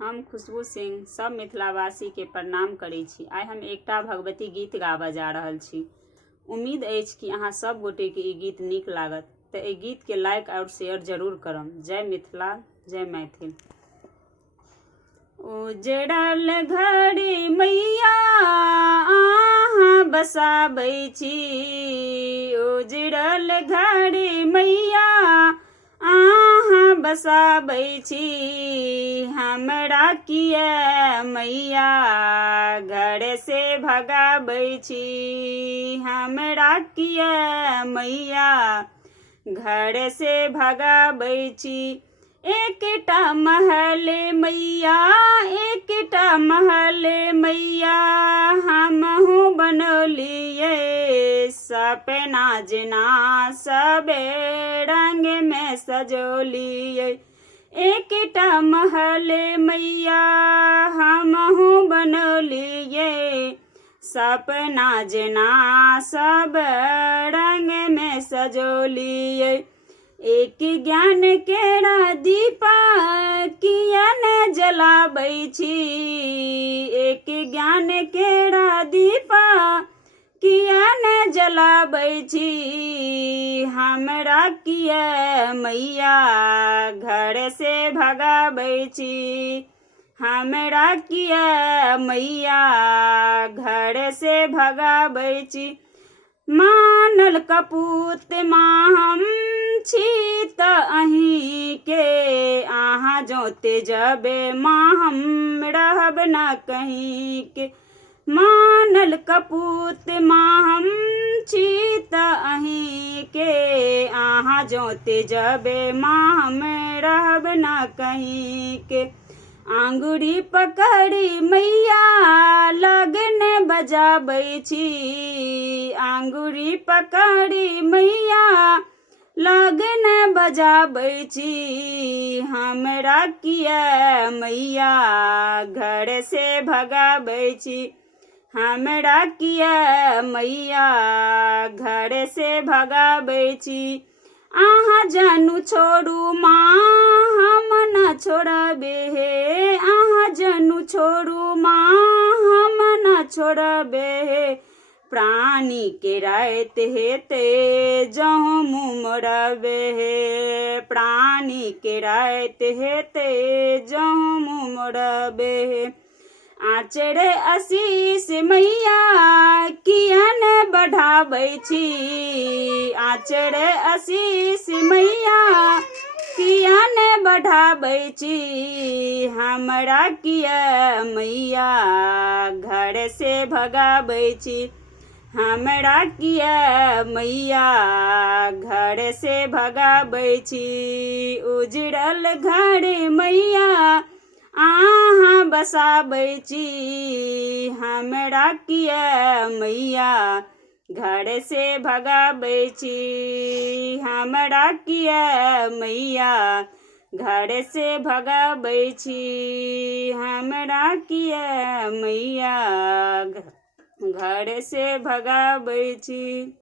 हम खुशबू सिंह सब मिथिलावासी के प्रणाम करै छी। आइ हम एकटा भगवती गीत गाबऽ जा रहल छी। उम्मीद अछि कि अहाँ सब गोटे के ई गीत नीक लागत, तऽ एहि गीत के लाइक और शेयर जरूर करब। जय मिथिला, जय मैथिल। उजड़ल घड़ी मैया अहाँ बसाबै छी, उजड़ल घड़ी मैया अहाँ बसाबै छी। हमरा किया मैया घर से भगाबै छी, हमरा किया मैया घर से भगाबै छी। एकटा महल मैया, एकटा महल मैया हमहु बनौलिए, सपना जेना सब रंग में सजौलिए। एकटा महल मैया हमहु बनौलिए, सपना जेना सब रंग में सजौलिए। एक ज्ञान केरा दीपा किया न जलाबै छी, एक ज्ञान केरा दीपा किया न जलाबै छी। हमरा किया मैया घर से भगाबै छी, हमरा किया मैया घर से भगाबै छी। मानल कपूत माँ हम छी त अहीं के, अहाँ जोते जबे माँ हम रहब न कहीं के। मानल कपूत माँ हम छी त अहीं के, अहाँ जोते जबे माँ हम रहब न कहीं के। आंगुरी पकड़ी मैया लगन बजाबै छी, आंगुरी पकड़ी मैया लगन बजाबै छी। हमरा किया मैया घर से भगाबै छी, हमरा किया मैया घर से भगाबै छी। अहाँ जानू छोड़ू माँ हम न छोड़बे हे, अहाँ जानू छोड़ू माँ हम न छोड़बे हे। प्राणी के रात हेते जहूँ मुँह मोड़बे हे, प्राणी के रात हेते जहूँ मुँह मोड़बे हे। आचरे आशीष मैया किया न बढ़ाबै छी, आचरे आशीष मैया किया न बढ़ाबै छी। हमरा किया मैया घर से भगाबै छी, हमरा किया मैया घर से भगाबै छी। उजड़ल घर मैया अहाँ बसाबै छी, हमरा किया मैया घर से भगाबै छी, हमरा किया मैया घर से भगाबै छी। हमरा किया मैया घर से भगाबै छी।